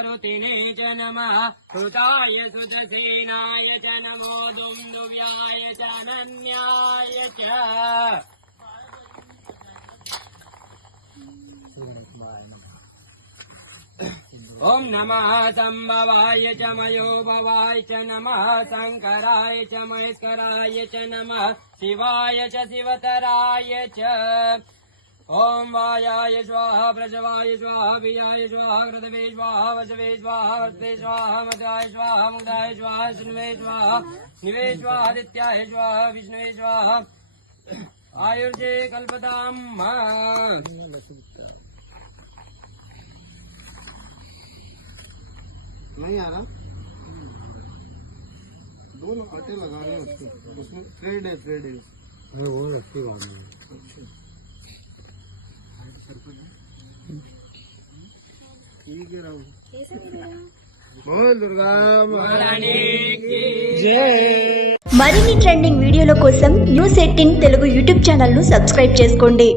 मारुतिने च नमः हृताय सुतसेनाय च नमो दुन्दुव्याय च अनन्याय च ओम नमः संभवाय च मयोभवाय च नमः शंकराय च महेश्वराय च नमः शिवाय च शिवतराय च ओम वायाय स्वाहा प्रजवाय स्वाहा वीयाय स्वाहा कृतवे स्वाहा वसवे स्वाहा वस्ते स्वाहा मदाय स्वाहा मुदाय स्वाहा सुन्वे स्वाहा निवे स्वाहा आदित्याय स्वाहा विष्णुवे स्वाहा आयुर्जे कल्पताम् नहीं आ रहा। दोनों आटे लगा रहे हैं उसमें थ्रेड है वो रखी बात नहीं। ठीक है राम बोल दुर्गा महारानी की जय। మరిన్ని ట్రెండింగ్ వీడియోల కోసం న్యూస్ 18 తెలుగు యూట్యూబ్ ఛానల్ ను సబ్స్క్రైబ్ చేసుకోండి।